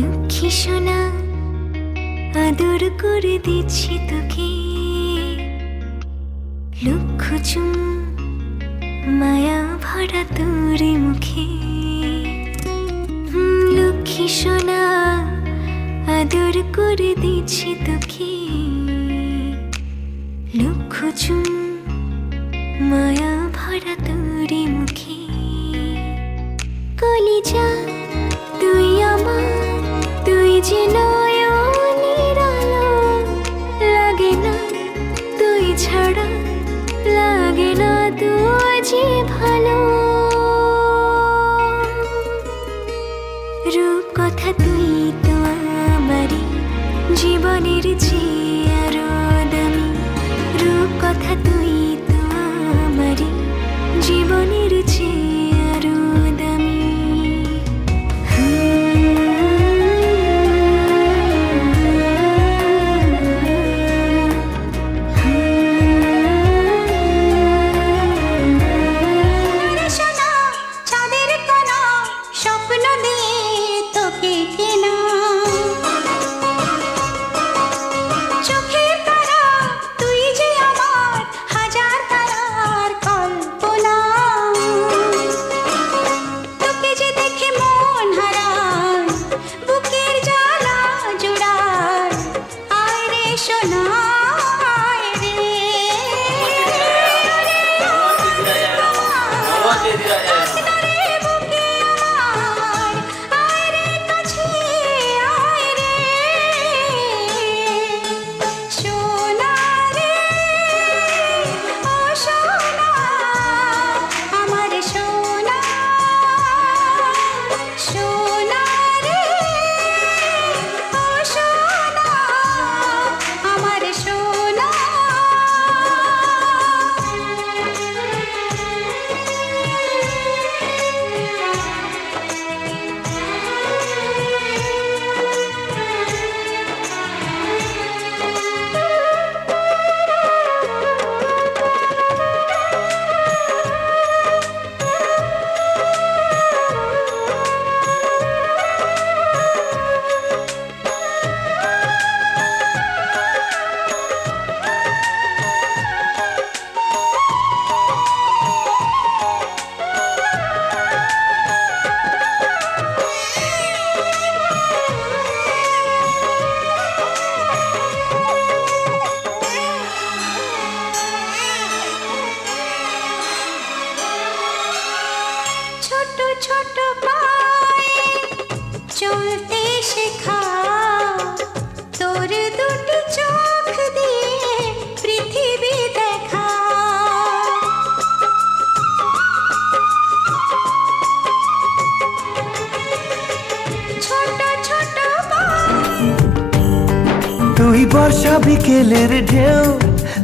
লক্ষ্মী সোনা আদর করে দিচ্ছি তোকে, লক্ষ চুম মায়া ভরা তোর মুখে। লক্ষ্মী সোনা আদর করে দিচ্ছি তোকে, লক্ষ চুম মায়া ভরা তোর মুখে। কলিজা তুই আমার, তুই যে নয়নের আলো, লাগে না তুই ছাড়া, লাগে না তুই যে ভালো। রূপ কথা তুই তো আমারই জীবনের চেয়ে আরো দামি, রূপ কথা তুই তো আমারই জীবনের চেয়ে আরো দামি। ছোট পায়ে চলতে শেখা, তোর দুটি চোখ দিয়ে পৃথিবী দেখা। ছোট ছোট তুই বর্ষা বিকেলের ঢেউ,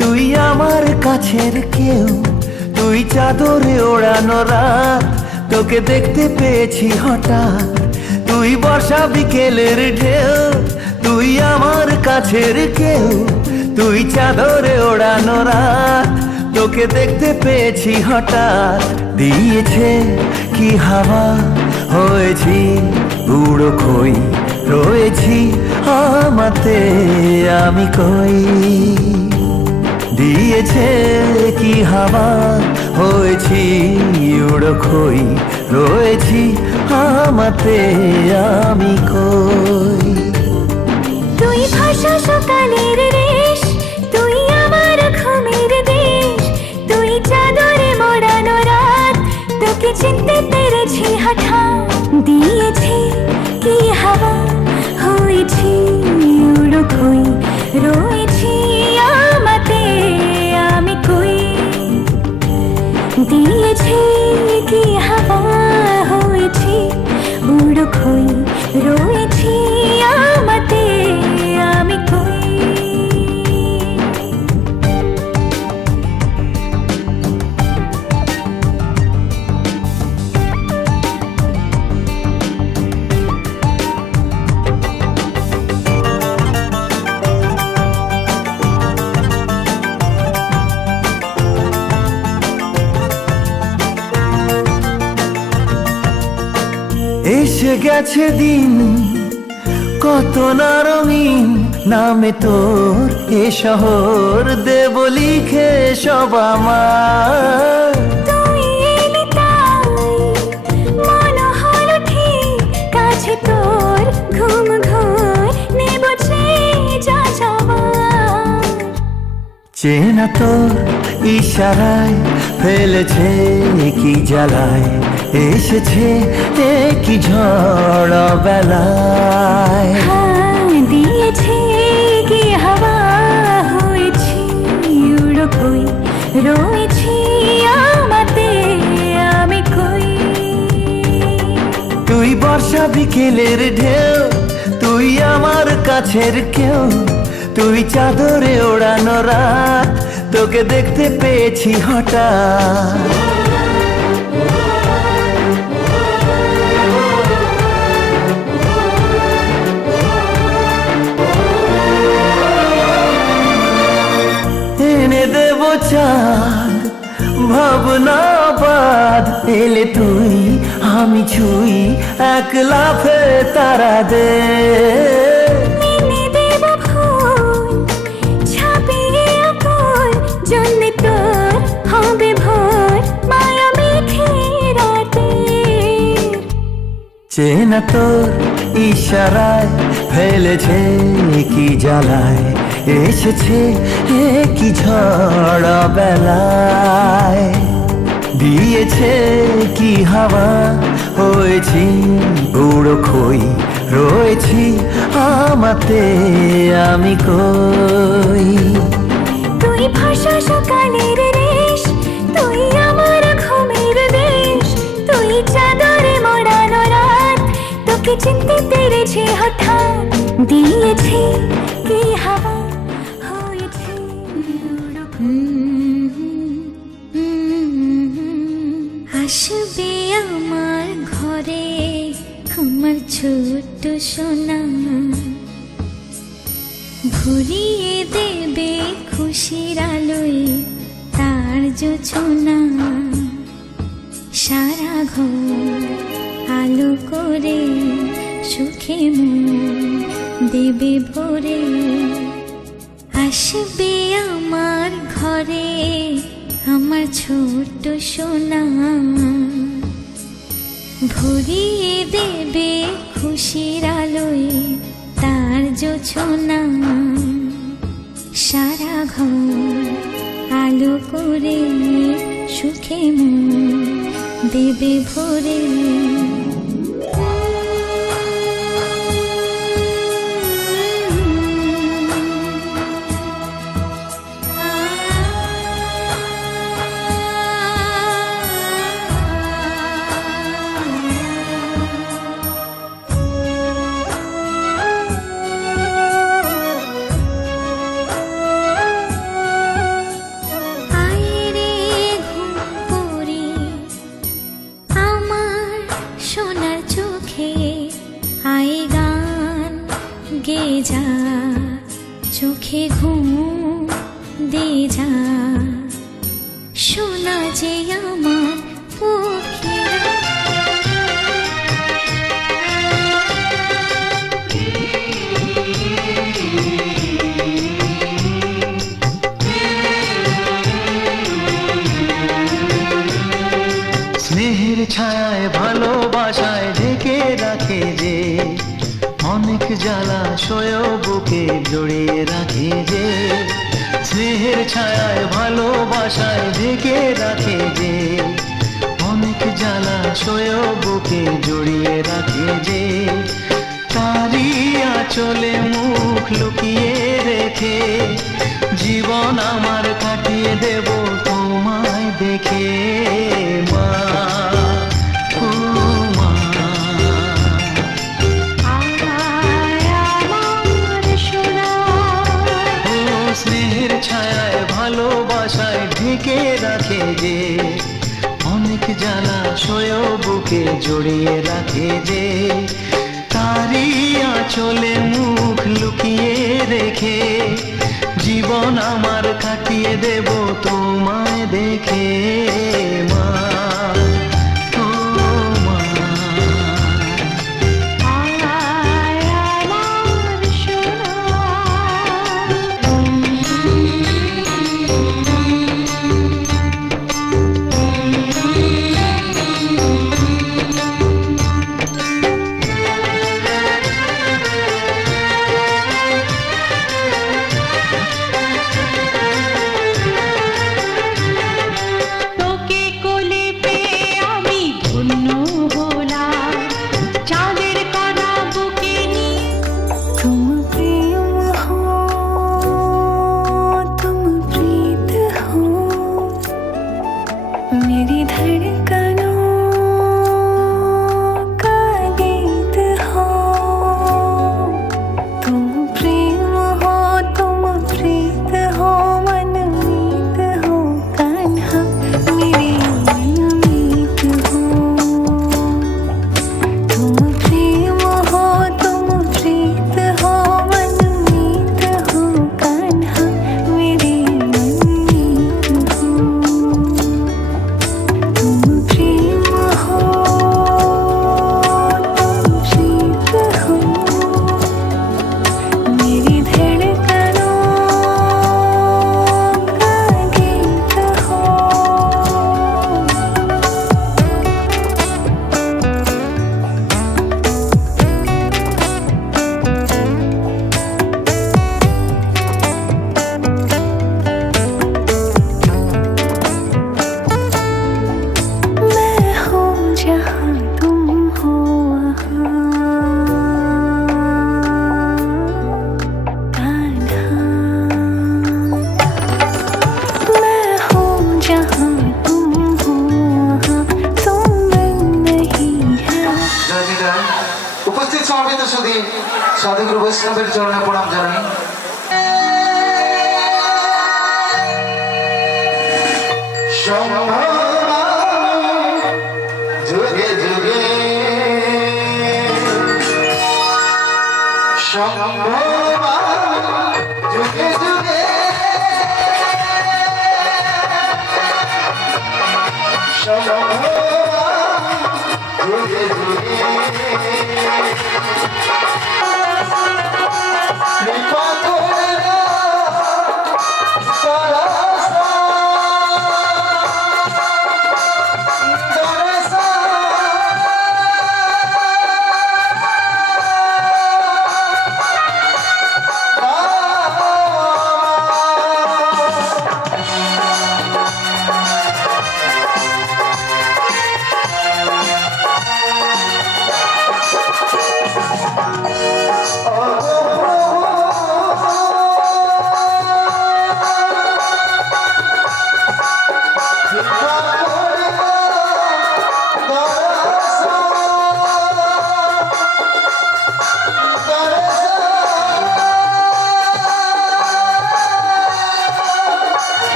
তুই আমার কাছের কেউ, তুই চাদরে ওড়ানো রাত, তোকে দেখতে পেয়েছি হঠাৎ। তুই বর্ষা বিকেলের ঢেউ, তুই আমার কাছের কেউ, তুই চাদরে ওড়ানো রাত, তোকে দেখতে পেয়েছি হঠাৎ। দিয়েছে কি হাওয়া, হয়েছি উড়ো খই, রয়েছি আমাতে আমি কই। দিয়েছে কি হাওয়া, হয়েছি উড়ো খই, রয়েছি আমাতে আমি কই। তুই ভাষা সকালের রেশ, তুই আমার ঘুমের দেশ, তুই চাদরে মোড়ানো রাত, তোকে চিনতে পেরেছি হঠাৎ। দিয়েছে কি হাওয়া, হয়েছি উড়ো খই, রয়েছি আমাতে আমি কই। দিয়েছে কি হাওয়া, হয়েছি উড়ো খই, রয়েছি আমাতে আমি কই। এসে গেছে দিন কত না রঙিন নামে তোর এ শহর দেব লিখে সব আমার। তুই এলি তাই মনে হলো ঠিক কাছে তোর ঘুম ঘোর নেব যে যা যাওয়ার। চেনা তোর ইশারায় ফেলেছে কি জ্বালায়, এসেছে কি ঝড় বেলায়। হ্যাঁ, দিয়েছে কি হাওয়া হয়েছি উড়ো কই রয়েছি আমাতে আমি কই। তুই বর্ষা বিকেলের ঢেউ, তুই আমার কাছের কেউ, তুই চাদরে ওড়ানো রাত, তোকে দেখতে পেয়েছি হঠাৎ। এনে দেব চাঁদ ভাবনা বাদ, এলে তুই আমি ছুই এক লাফে তারা দে। এনে দেব ফুল ছাপিয়ে আকুল জন্যে তোর হবে ভোর মায়া মেঘে রাতে। চেনা তোর ইশারায় ফেলেছে কি জ্বালায়, এসেছে কি ঝড় বেলায়। দিয়েছে কি হাওয়া হয়েছি গুঁড়ো খই রয়েছি আমাতে আমি কই। তুই ভাষা সকালের রেশ, তুই আমার ঘুমের দেশ, তুই চাদরে মোড়ানো রাত, তোকে চিনতে পেরেছি হঠাৎ। দিয়েছি কি হাওয়া হয়েছে আসবে আমার ঘরে আমার ছোট্ট সোনা, ভরিয়ে দেবে খুশির আলোয় তার জোছনা। সারা ঘর আলো করে সুখে মন দেবে ভরে। আসবে আমার ঘরে আমার ছোট্ট সোনা, ভরিয়ে দেবে খুশির আলোয় তার জোছনা। সারা ঘর আলো করে সুখে মন দেবে ভরে। যা চোখে ঘুম দে যা, শোনা যে আমার পক্ষে। স্নেহের ছায়ায় ভালোবাসায় ঢেকে রাখে যে, অনেক জ্বালা সয় বুকে জড়িয়ে রাখে যে। স্নেহের ছায়ায় ভালোবাসায় ঢেকে রাখে যে, অনেক জ্বালা সয় বুকে জড়িয়ে রাখে যে। তারি আঁচলে মুখ লুকিয়ে রেখে জীবন আমার কাটিয়ে দেব তোমায় দেখে। মা স্নেহের ছায়ায় ভালোবাসায় ঢেকে রাখে যে, অনেক জ্বালা সয় বুকে জড়িয়ে রাখে যে। তারি আঁচলে মুখ লুকিয়ে রেখে জীবন আমার কাটিয়ে দেব তোমায় দেখে। মা ও মা, সাধুগুরু বৈষ্ণবের চরণে প্রণাম জানাই। যুগে যুগে যুগে যুগে যুগে যুগে কৃপা করে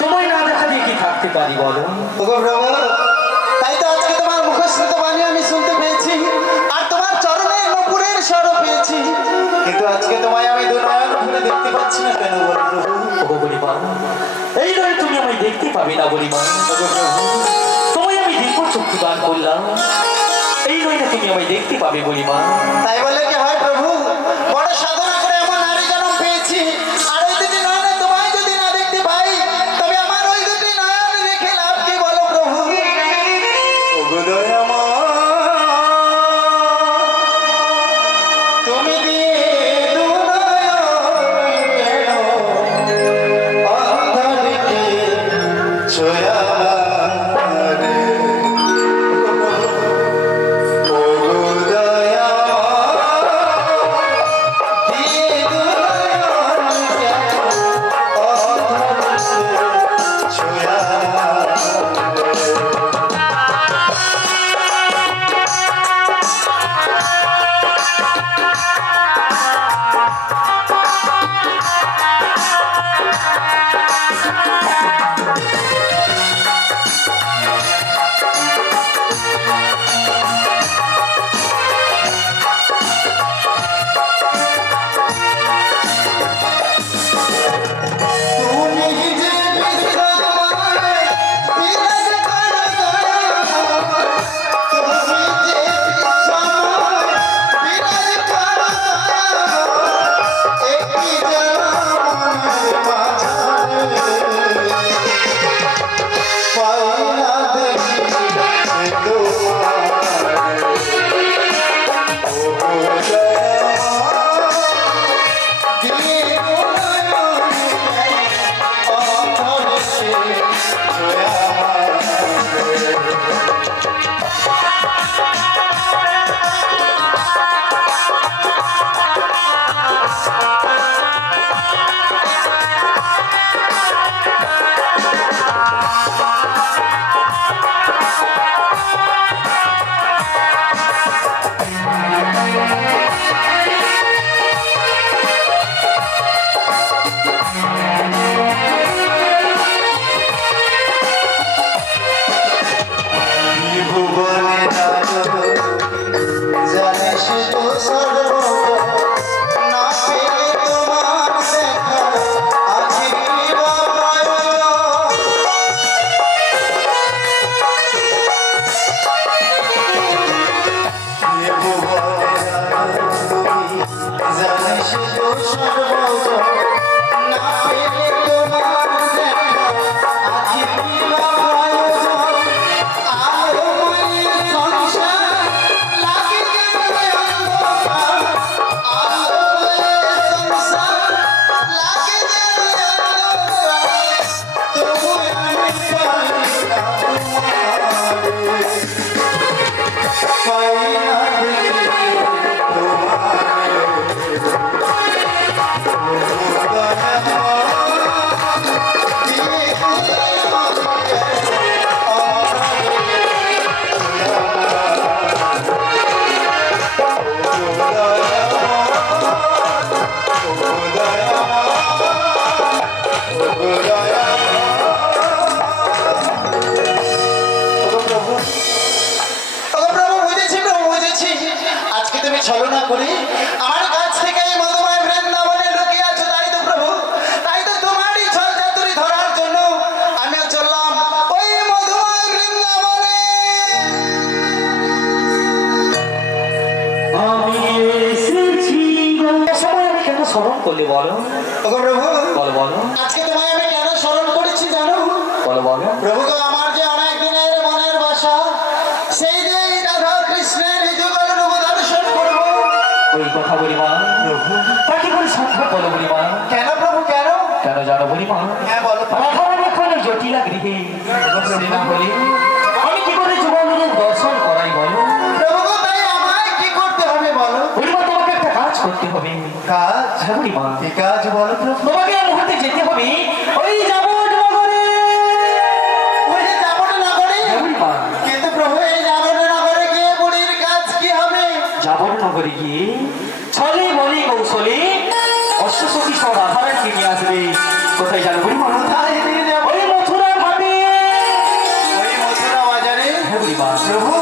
তোমায় না দেখা দিয়ে কি থাকতে পারি বলো? তাই তো আজকে তোমার মুখশ্রিত বাণী আমি শুনতে পেয়েছি, আর তোমার চরণে নপুরের স্বরও পেয়েছি, কিন্তু আজকে তোমায় আমি দু নয়ন ভরে দেখতে পাচ্ছি না কেন বলো প্রভু? ওগো বলিমা, এই নয় তুমি আমায় দেখতে পাবে না বলিমা। ওগো প্রভু, তোমায় আমি দীর্ঘ চক্ষু দান করলাম, এই নয় না তুমি আমায় দেখতে পাবে বলিমা। তাই বলে কি হয় প্রভু? বড় সাধনা করে এমন নারী জন্ম পেয়েছি, আর ওই দুটি নয়নে তোমায় যদি না দেখতে পাই, তবে আমার ওই দুটি নয়ন রেখে লাভ কি বলো প্রভু? ওগো দয়াময়, তুমি দিয়ে দু নয়ন কেন অন্ধরিকে ছোঁয়া রে? ওগো দয়াময়, শুধু সর্বজ না পেলে তোমার দেখা আছি কি বা প্রয়োজন আলো মায়ের সংসার লাগে গেলে অন্ধকার আলো মায়ের সংসার লাগে গেলে অন্ধকার তবু আমি পাই না পাই না দেখি আজকে তুমি ছলনা করে আমার কাছ থেকে এই মধুময় বৃন্দাবনে লুকিয়ে আছো, তাই তো প্রভু? তাই তো তোমারই ছল চাতুরি ধরার জন্য আমিও চললাম ওই মধুময় বৃন্দাবনে। আমি এসেছি গো। সময় আমি কেন স্মরণ করলে বলো? ওগো প্রভু, বলো বলো আজকে তোমায় আমি কেন স্মরণ করেছি জানো? বলো বলো। প্রভু গো, আমার যে অনেক দিনের মনের বাসা, সেই দিন রাধা কৃষ্ণের যুগল রূপ দর্শন করবো। ওই কথা বলি মা, তা কি করে সম্ভব বলো বলি মা? কেন প্রভু, কেন? কেন জানো বলি মা? হ্যাঁ বলো। রাধারানী এখন এই জটিলা গৃহে, সে না হলে আমি কি করে যুগলের দর্শন করাই বলো? প্রভু গো, তাই আমায় কি করতে হবে বলো? বলি মা, তোমাকে একটা কাজ করতে হবে। কাজ? হ্যাঁ বলি মা, কি কাজ বলো প্রভু? তোমাকে এই মুহূর্তে যেতে হবে ওই যাবট নগরে। ওই যে যাবট নগরে? হ্যাঁ বলি মা, কিন্তু প্রভু, এই যাবট নগরে গিয়ে বুড়ির কাজ কি হবে? যাবট নগরে গিয়ে ছলে বলে কৌশলে অষ্টসখী সব রাধারানীকে নিয়ে আসবে। কোথায় জানো বলি মা? কোথায় নিয়ে যাবো? ওই মথুরা ঘাটে। ওই মথুরা বাজারে? হ্যাঁ বলি মা, প্রভু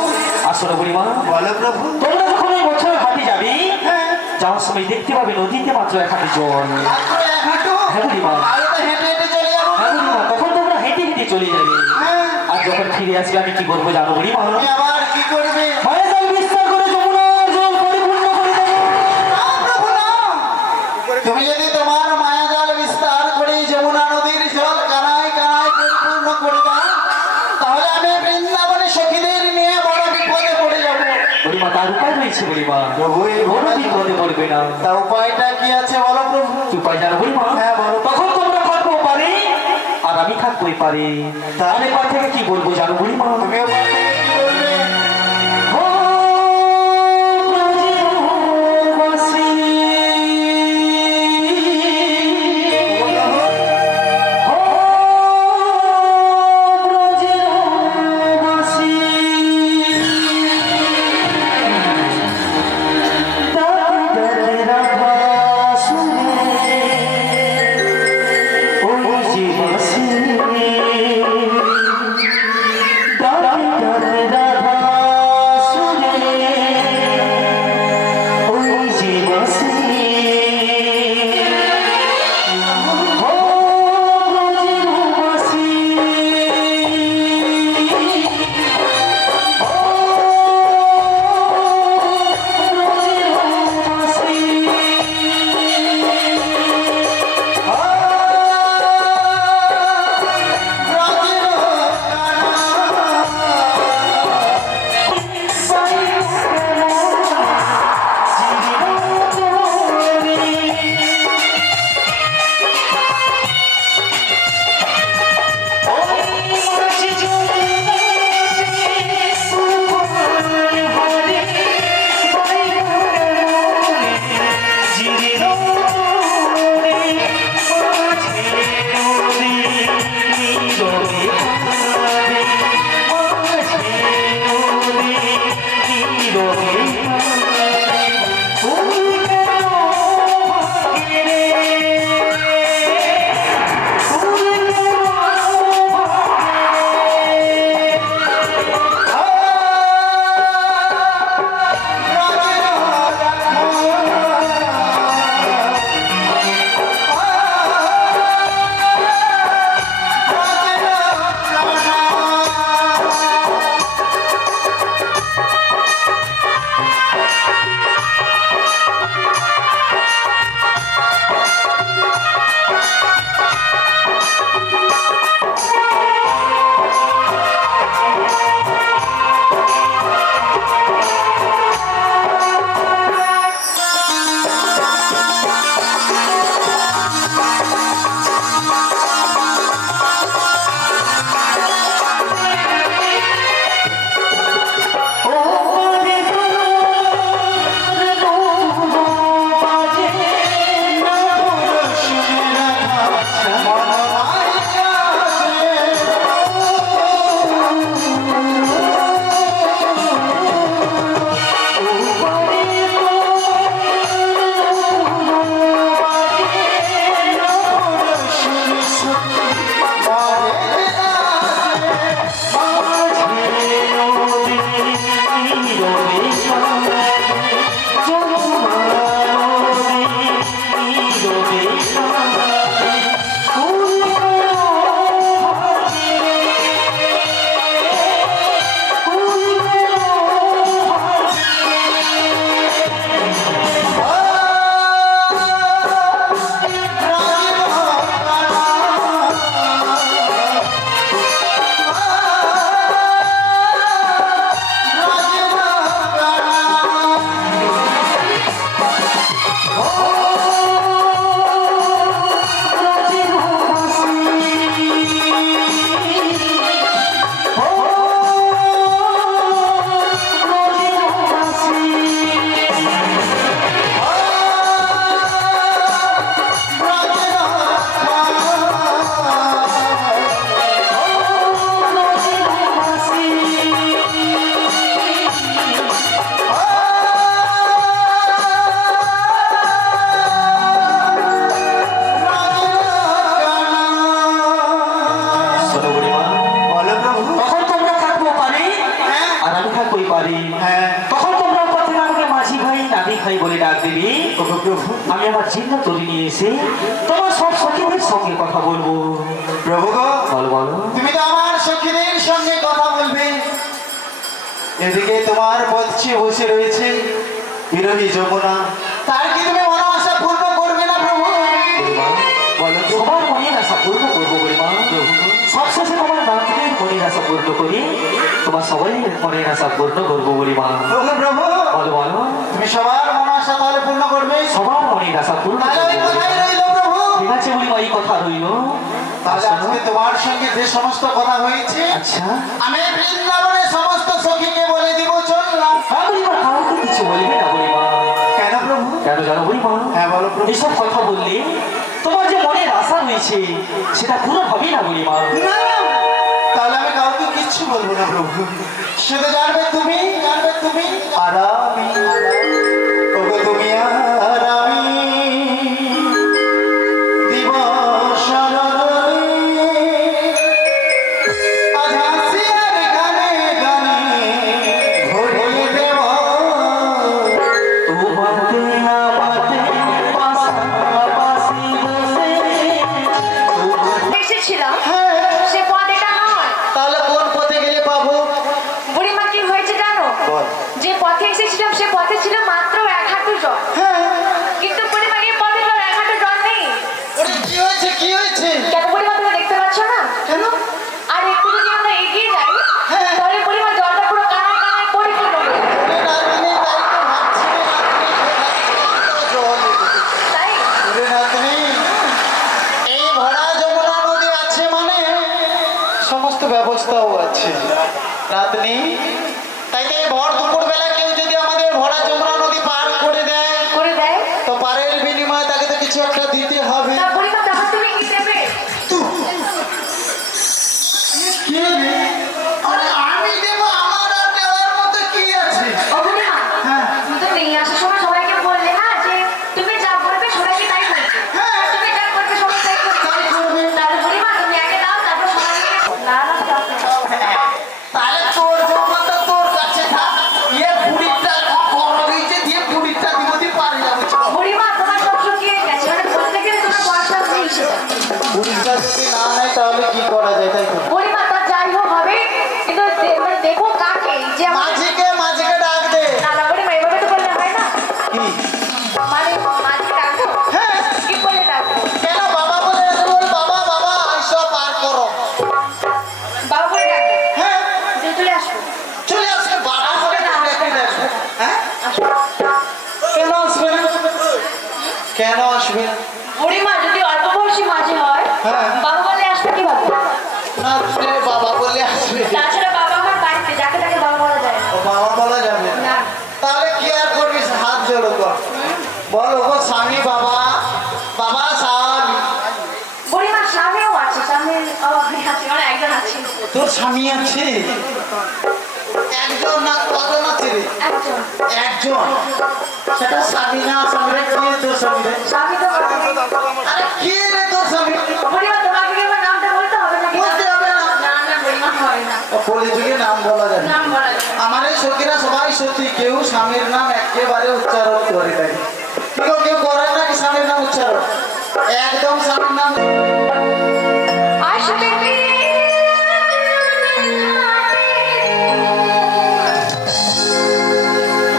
আসলে বলি মা, বলো প্রভু। তোমরা যখন ওই মথুরা ঘাটে যাবে, হ্যাঁ, যাওয়ার সময় দেখতে পাবে নদীতে মাত্র এক হাতে জল। মাত্র এক হাঁটু? হ্যাঁ বলি মা, আর তো হেঁটে হেঁটে চলে যাবো। হ্যাঁ বলি মা, তখন তোমরা হেঁটে হেঁটে চলে যাবে। হ্যাঁ, আর যখন ফিরে আসবে আমি কি করবো জানো বলি মা? তুমি আবার কি করবে? মায়ের জল বিস্তার করে যমুনার জল পরিপূর্ণ করে দেবো। না প্রভু, না। তুমি যদি তোমার মায়া জল বিস্তার করে যমুনা নদীর জল কানায় কানায় পরিপূর্ণ করে দাও, তাহলে আমি বৃন্দাবনে সখীদের নিয়ে বড় বিপদে পড়ে যাবো। বলি মা, তার উপায় রয়েছে বলি মা, প্রভু, এই কোনো বিপদে পড়বে না। তা উপায়টা কি আছে বলো প্রভু? কি উপায় জানো বলি মা? হ্যাঁ, বলো। তখন তোমরা থাকবো পারে আর আমি থাকবো পারে। তাহলে পর থেকে কি বলবো জানো বলি মা? তুমি ওপার থেকে কি বলবে? ও ব্রজবাসী, ও ব্রজবাসী, তাদের রাধা শুনে ওই যে বাসী, তাদের আমি আমার চিন্তা তৈরি নিয়ে এসে তোমার সব সখীদের সঙ্গে কথা বলবো। প্রভু গো, বলো বলো। তুমি তো আমার সখীদের সঙ্গে কথা বলবে, এদিকে তোমার বচ্চে বসে রয়েছে বিরোধী যমুনা, তার কি তুমি মনোবাসা পূর্ণ করবে না প্রভু? বলো, সবার মনের আশা পূর্ণ করবো পরিমা। সবশেষে তোমার নামকে মনের আশা পূর্ণ করি, তোমার সবাই মনের আশা পূর্ণ করবো পরিমা। প্রভু বলো বলো। তুমি সবার মনোবাসা তাহলে পূর্ণ করবে? সবার মনের আশা পূর্ণ তাহলে ওই করবো। কথাই রইল প্রভু। ঠিক আছে পরিমা, এই কথা রইল। তাহলে আজকে তোমার সঙ্গে যে সমস্ত কথা হয়েছে, আচ্ছা, আমি বৃন্দাবনের সমস্ত সখীকে বলে দিব চললাম। হ্যাঁ পরিমা, কাউকে কিছু বলবে না পরিমা। কেন প্রভু? কেন জানো পরিমা? হ্যাঁ বলো প্রভু। এইসব কথা বললে তোমার যে মনের আশা রয়েছে সেটা পুরো হবে না পরিমা। না, তাহলে আমি কাউকে কিচ্ছু বলবো না প্রভু, শুধু জানবে তুমি, জানবে তুমি আর আমি। ওগো তুমি আর আমি দিবস রজনী, আজ হাসিয়ার গানে গানে ভরিয়ে দেব তোমাতে আমাতে পাশাপাশি বসে এসেছিলাম, হ্যাঁ, সে পথ এটা নয়। তাহলে কোন পথে গেলে পাবো? বুড়িমা কি হয়েছে জানো? বল। যে পথে এসেছিলাম সে পথে ছিল মাত্র 1 হাঁটু জল, হ্যাঁ, কিন্তু বুড়িমা এই পথে তো 1 হাঁটু জল নেই। ওরে কি হয়েছে, কি হয়েছে? কেন বুড়িমা তুমি দেখতে পাচ্ছ না? কেন? আর একটু যদি আমরা এগিয়ে যাই হ্যাঁ। তাহলে বুড়িমা জলটা পুরো কানায় কানায় পরিপূর্ণ হয়ে যাবে। ওরে নাতনি, তাই তো ভাবছি রে নাতনি, জল এসেছে। তাই ওরে নাতনি, এই ভরা যমুনা নদী আছে মানে সমস্ত ব্যবস্থাও আছে নাতনি। তাই তো এই ভর দুপুর বেলা কেউ যদি আমাদের ভরা যমুনা নদী পার করে দেয়, করে দেয়, তো পারের বিনিময়ে তাকে তো কিছু একটা দিতে হবে। তা বুড়িমা তখন তুমি কি দেবে? কি রে? আরে আমি দেবো, আমার আর দেওয়ার মতো কি আছে? ও বুড়িমা, হ্যাঁ। তুমি তো নিয়ে আসার সময় সবাইকে বললে না যে তুমি যা বলবে সবাইকে তাই বলবে। হ্যাঁ। তুমি যা করবে সবাই তাই করবে। তাই করবে। তাহলে বুড়িমা তুমি আগে দাও, তারপর সবাইকে না না দাও। তাহলে তোর জমাটা তোর কাছে থাক, এ বুড়িটা করো দিয়েছে দিয়ে বুড়িটা দিবতি পারে যাবে। বুড়িমা তোমার সব শুকিয়ে গেছে, মানে বলতে গেলে তোমার বয়সটা হয়ে এসেছে। বুড়িটা যদি না নেয় তাহলে কি করা যায়, তাই তো? বুড়িমা তার যাই হোক হবে, কিন্তু মানে দেখো কাকে যে মাঝিকে, মাঝিকে ডাক দে। না না বুড়িমা এভাবে তো বললে হয় না। কি? মানে মাঝে ডাকবো, হ্যাঁ। কি বলে ডাকবো? কেন বাবা বলে বল, বাবা বাবা এসব পার করো। বাবা বলে ডাকবো, হ্যাঁ, যে চলে আসবো। চলে আসবে বাবা বলে ডেকে দেখো। হ্যাঁ, আসবো। কেন আসবে না? কেন আসবে না? বুড়িমা যদি অল্প বয়সী মাঝে হয়, হ্যাঁ। বাবা বলে আসবে কিভাবে? না সে বাবা বলে আসবে। তাছাড়া বাবা আমার বাড়িতে, যাকে তাকে বাবা বলা যায় না। ও বাবা বলা যাবে না। না তাহলে কি আর করবি, হাত জোড়ো কর, বল ও স্বামী বাবা, বাবা স্বামী। বুড়িমার স্বামীও আছে, স্বামী আছে, মানে একজন আছে, তোর স্বামী আছে? একজন না কজন আছে রে? একজন। একজন। সেটা স্বামী না, স্বামীরা কি রে তোর স্বামী রে? স্বামী তো আরে কি রে তোর স্বামী? বুড়িমা তোমাকে কি আমার নামটা বলতে হবে না? বলতে হবে না। না না বুড়িমা হয় না, ও কলিযুগে নাম বলা যাবে না। নাম বলা যায় না। আমার এই সখীরা সবাই সত্যি, কেউ স্বামীর নাম একেবারে উচ্চারণ করে দেয়, কেউ কেউ করেন না কি স্বামীর নাম উচ্চারণ? একদম সামনে নাম আসবে কি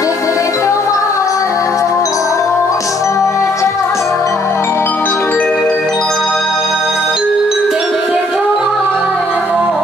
দেখলে তোমার দেখলে তোমার চাইছে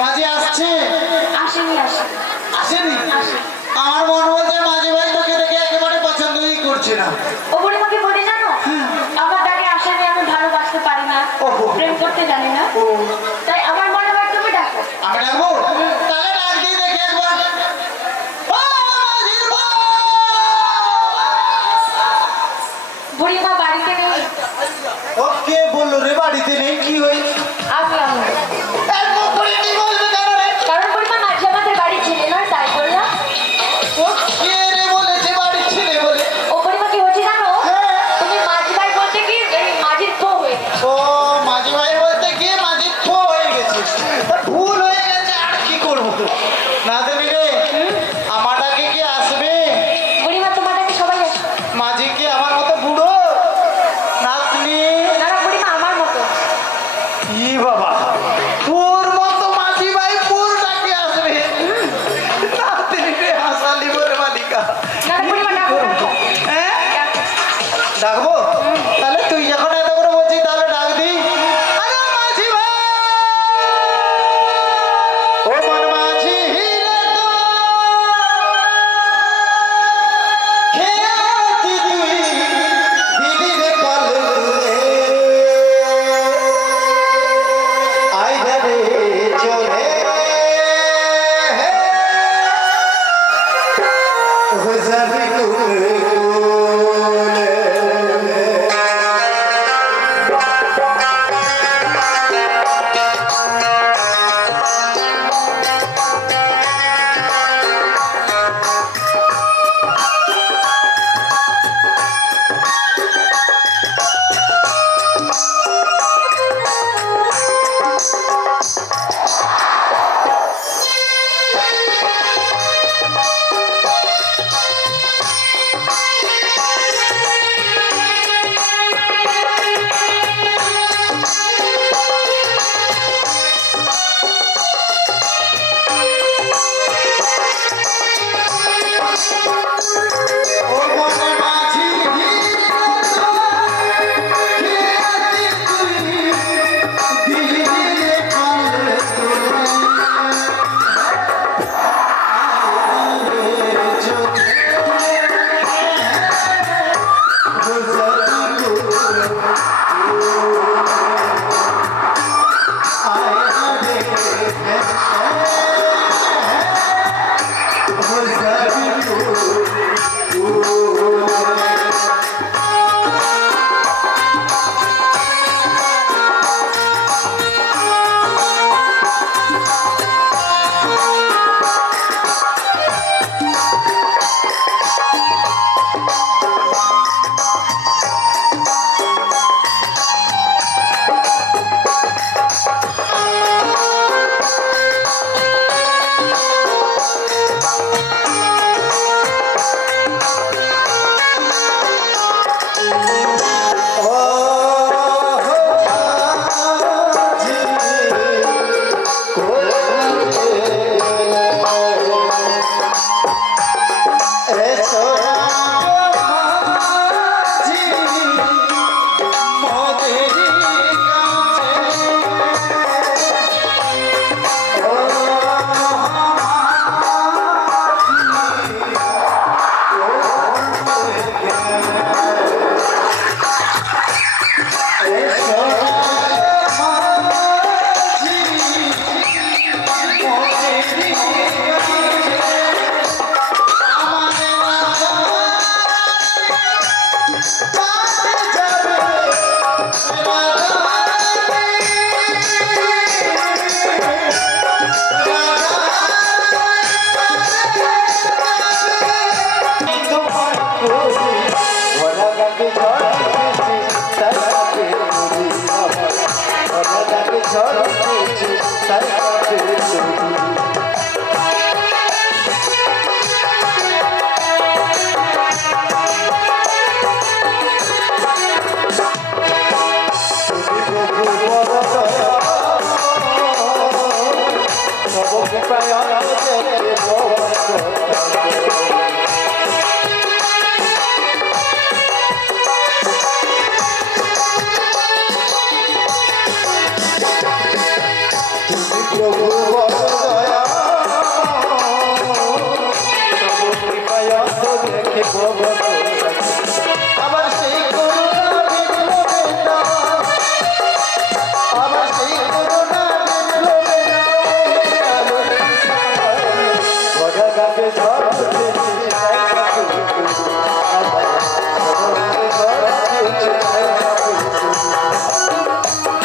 মাঝি আসছে আসেনি আসেনি আসেনি আমার মনে হচ্ছে মাঝি ভাই তোকে দেখে একেবারে পছন্দই করছে না ও বুড়িমাকে বলি জানো আমার ডাকে আসেনি আমি ভালোবাসতে পারি না ওহো। প্রেম করতে জানি না ও তাই আমার মনে হয় তুমি ডাকো আমি ডাকবো তাহলে ডাক দিয়ে দেখি একবার ও মাঝির বউ! বুড়িমা বাড়িতে নেই ও কে বললো রে বাড়িতে নেই কি হয়েছে আমি এর মুখ করে কি বলবে কেন রে কারণ বুড়িমা মাঝে আমাদের বাড়ি ছেলে নয় তাই বললাম ও কে রে বলেছে বাড়ি ছেলে বলে ও বুড়িমা কি হচ্ছে জানো হ্যাঁ। তুমি মাঝি ভাই বলতে কি এই মাঝির বউ হয়ে গেছে। ও মাঝি ভাই বলতে গিয়ে মাঝি ফো হয়ে গেছে তা ভুল হয়ে গেছে আর কি করবো না দেবি রে আমারটাকে কি আসবে বুড়িমা তোমার ডাকে সবাই আসে মাঝি কি আমার মতো বুড়ো নাতনি না না বুড়িমা আমার মতো ঝড় উঠেছে তাই কাঁপে তবু। আবার সেই করুণা বিপ্লবে না, আবার সেই করুণা বিপ্লবে না, বড় গাকে ঝড় উঠেছে তাই কাঁপে তবু। আবার বড় গাকে ঝড় উঠেছে তাই কাঁপে তবু।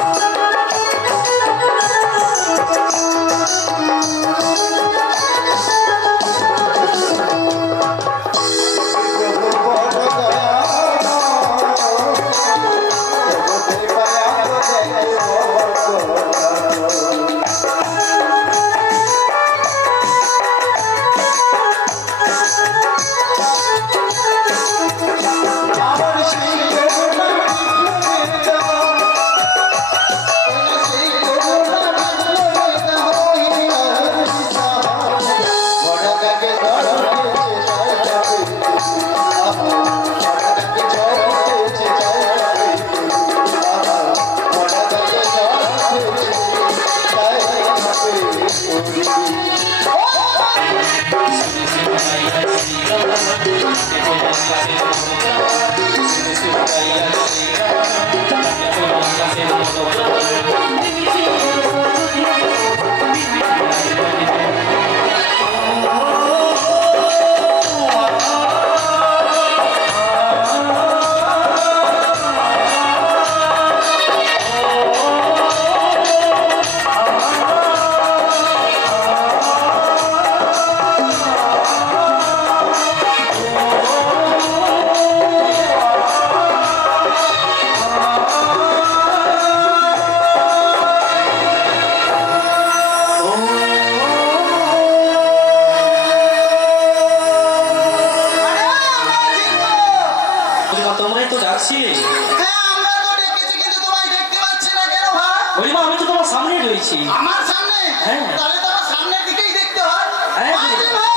তোমায় তো ডাকছিলে। হ্যাঁ, আমরা তো ডেকেছি, কিন্তু তোমায় দেখতে পাচ্ছি না কেন ভাই? হরিমা আমি তো তোমার সামনে রয়েছি। আমার সামনে? হ্যাঁ। তাহলে তো আমার সামনের দিকেই দেখতে হয়। হ্যাঁ, ভাই রে দিদি। ভাই।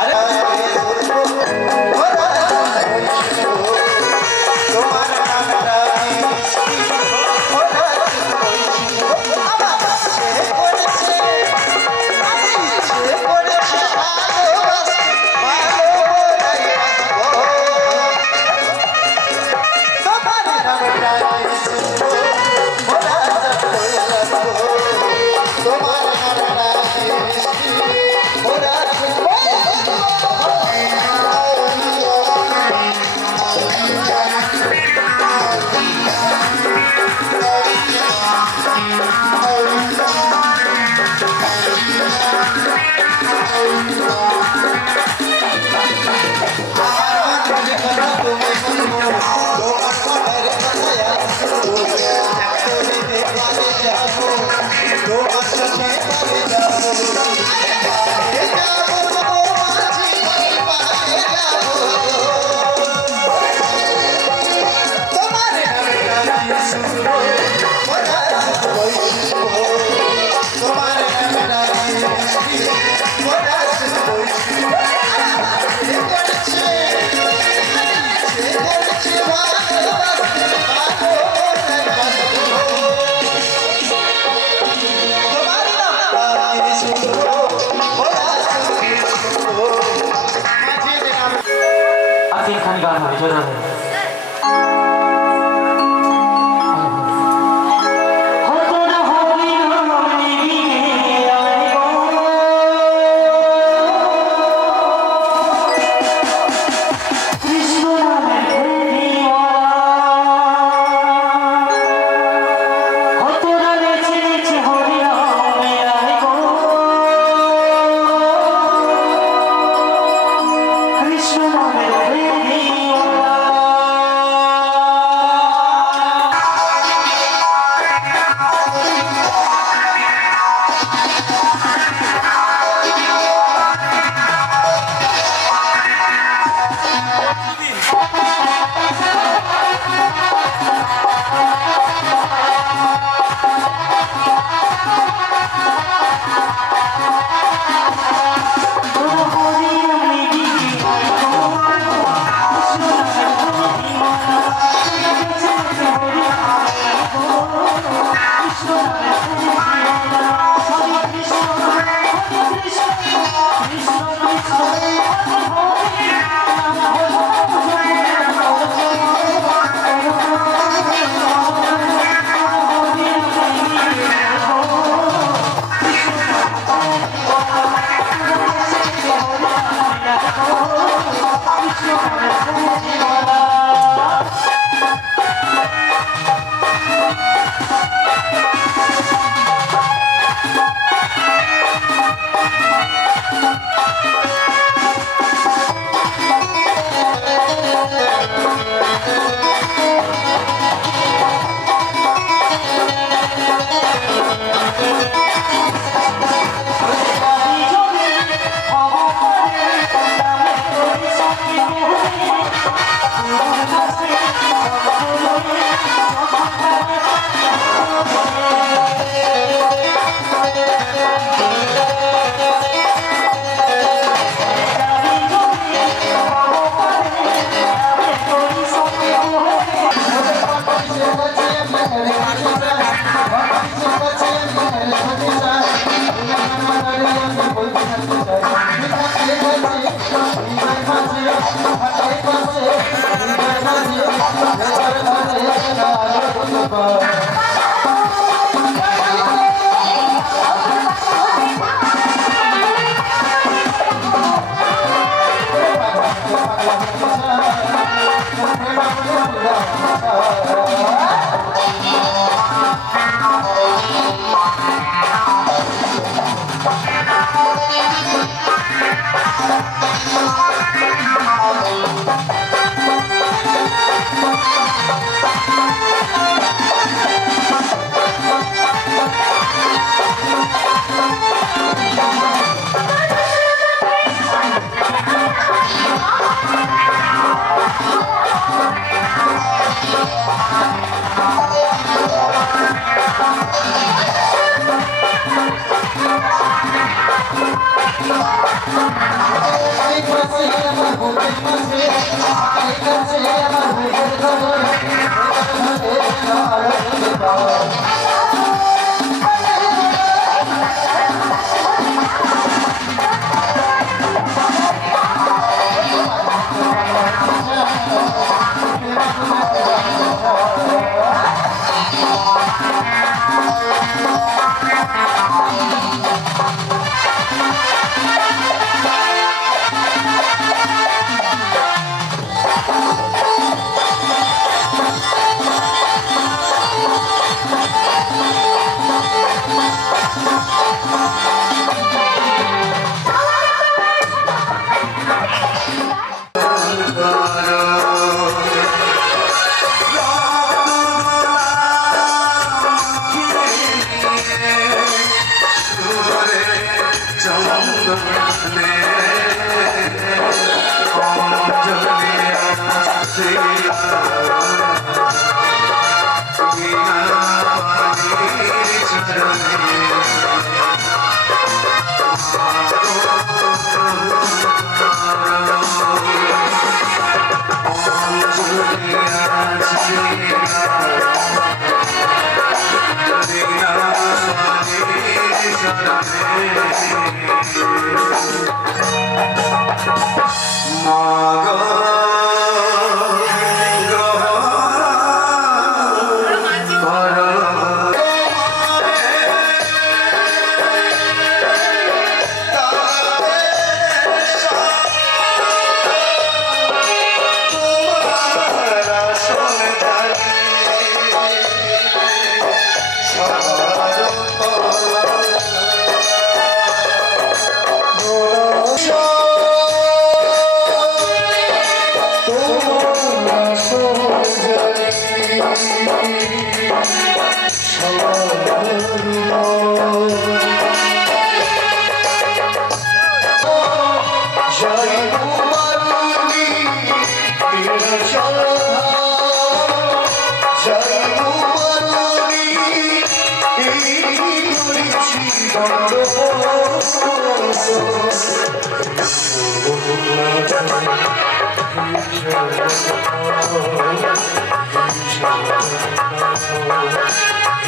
আরে তোমার নামটা কি? সে করেছে, সে করেছে ভালোবাসতে, ভালো বলাই বাসবো। তোমার নামটা কি শুনবো, ওরা সব লাগবো। তোমার নামটা কি মিষ্টি, ওরা শুনবো। খানি গান হবে জোরে হবে। কৃষ্ণ নামে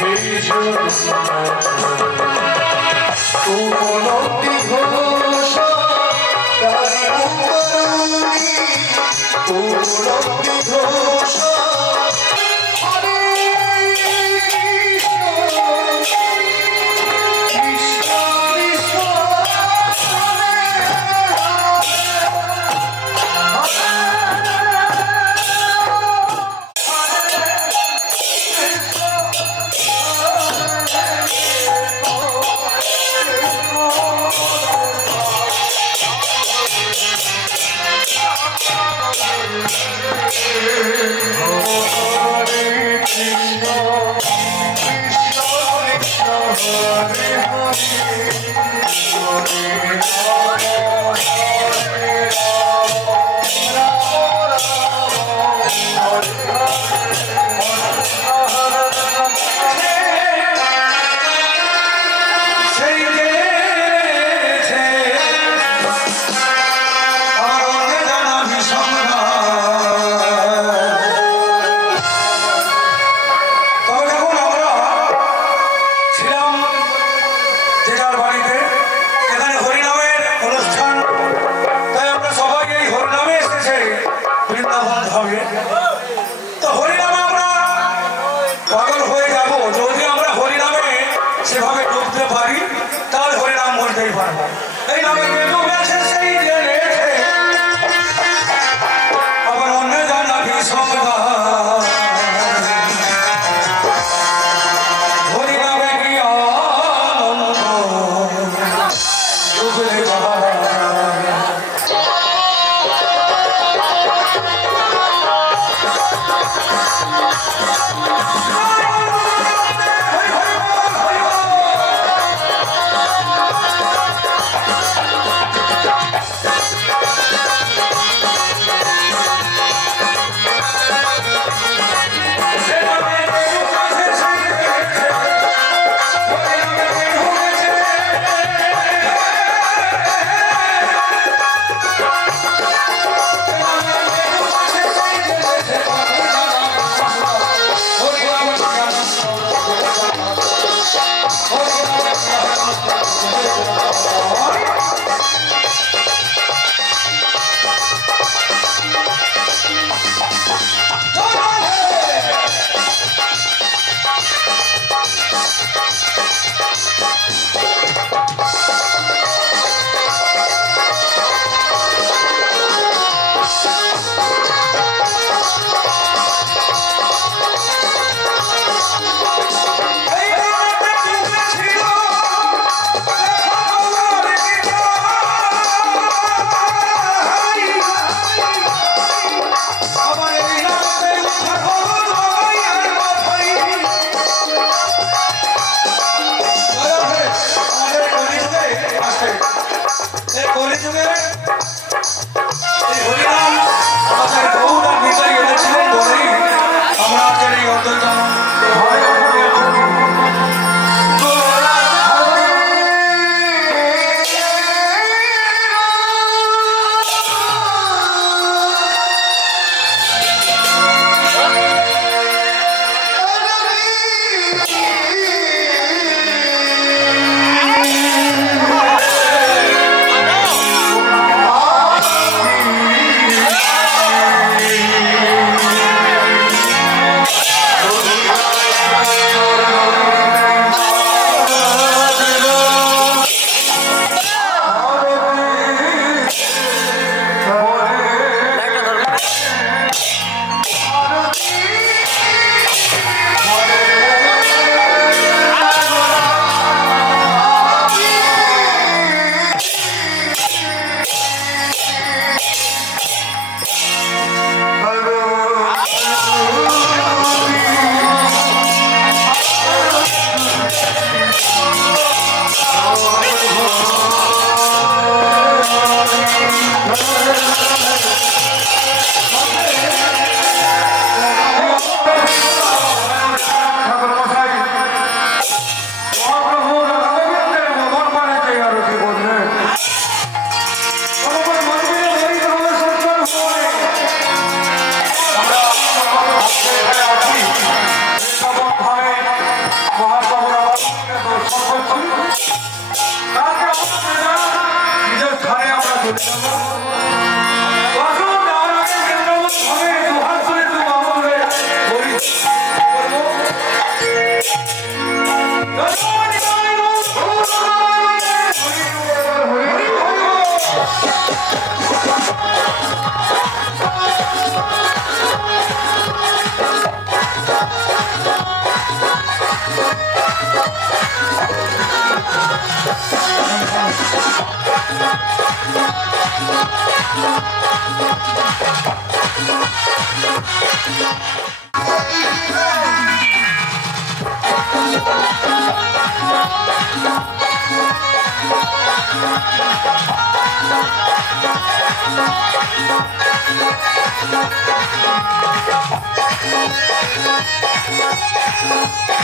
Hey উপলব্ধি ঘোষ তারি মুখরুণী উপলব্ধি ঘোষ হরে কৃষ্ণ কৃষ্ণ হরে তো হরিনামে আমরা পাগল হয়ে যাব যদি আমরা হরিনামে সেভাবে ডুবতে পারি তাহলে হরিনাম বলতেই পারবো এই নামে কে ডুবেছে সেই জেনেছে আবার অন্য জানা ভীষণ হরিনামে কি আনন্দ ডুবলে বাবা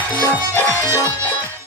Thank you.